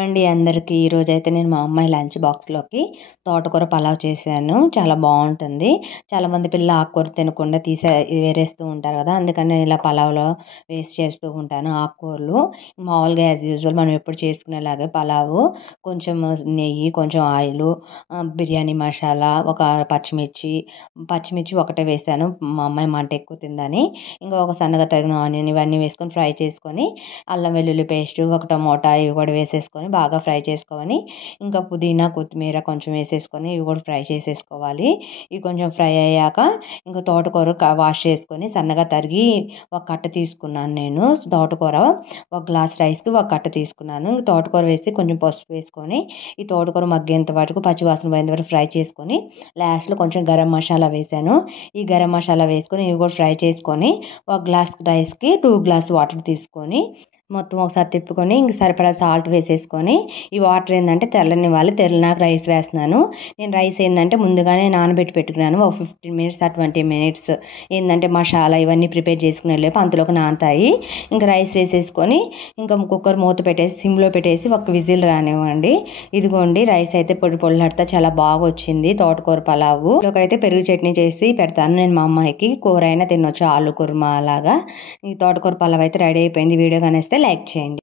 అండి అందరికీ ఈరోజైతే నేను మా అమ్మాయి లంచ్ బాక్స్‌లోకి తోటకూర పలావ్ చేశాను. చాలా బావుంటుంది. చాలామంది పిల్లలు ఆకుకూర తినకుండా వేరేస్తూ ఉంటారు కదా! అందుకని నేను ఇలా పలావ్‌లో వేస్ట్ చేస్తూ ఉంటాను ఆకుకూరలు. మామూలుగా యాజ్ యూజువల్ మనం ఎప్పుడు చేసుకునేలాగే పలావు, కొంచెం నెయ్యి, కొంచెం ఆయిలు, బిర్యానీ మసాలా, ఒక పచ్చిమిర్చి ఒకటే వేశాను. మా అమ్మాయి మంట ఎక్కువ తిందని. ఇంకా ఒక సన్నగా తరిగిన ఆనియన్ ఇవన్నీ వేసుకొని ఫ్రై చేసుకొని, అల్లం వెల్లుల్లి పేస్టు, ఒక టమోటా ఇవి కూడా వేసేసుకొని బాగా ఫ్రై చేసుకోని, ఇంకా పుదీనా, కొత్తిమీర కొంచెం వేసేసుకొని ఇవి కూడా ఫ్రై చేసేసుకోవాలి. ఇవి కొంచెం ఫ్రై అయ్యాక ఇంకా తోటకూర వాష్ చేసుకొని సన్నగా తరిగి ఒక కట్ట తీసుకున్నాను నేను. తోటకూర ఒక గ్లాస్ రైస్‌కి ఒక కట్ట తీసుకున్నాను. తోటకూర వేసి కొంచెం పసుపు వేసుకొని ఈ తోటకూర మగ్గేంత వరకు పచ్చివాసన పోయేంత వరకు ఫ్రై చేసుకొని లాస్ట్‌లో కొంచెం గరం మసాలా వేశాను. ఈ గరం మసాలా వేసుకొని ఇవి కూడా ఫ్రై చేసుకొని ఒక గ్లాస్ రైస్‌కి 2 గ్లాస్ వాటర్ తీసుకొని మొత్తం ఒకసారి తిప్పుకొని ఇంక సరిపడా సాల్ట్ వేసేసుకొని ఈ వాటర్ ఏందంటే తెల్లనివ్వాలి. తెల్లినాక రైస్ వేస్తున్నాను. నేను రైస్ ఏందంటే ముందుగానే నానబెట్టి పెట్టుకున్నాను. ఒక 15 మినిట్స్ ఆర్ 20 మినిట్స్ ఏందంటే మసాలా ఇవన్నీ ప్రిపేర్ చేసుకునేలోపు అంతలోకి నానతాయి. ఇంక రైస్ వేసేసుకొని ఇంకా కుక్కర్ మూత పెట్టేసి సిమ్‌లో పెట్టేసి ఒక విజిల్ రానివ్వండి. ఇదిగోండి రైస్ అయితే పొడి పొడిలాడుతా చాలా బాగా వచ్చింది తోటకూర పలావు. ఇందులోకైతే పెరుగు చట్నీ చేసి పెడతాను నేను మా అమ్మాయికి. కూర అయినా తినొచ్చు ఆలు కుర్మా అలాగా. ఈ తోటకూర పలావ్ అయితే రెడీ అయిపోయింది. వీడియో కనిస్తే లైక్ చేయండి.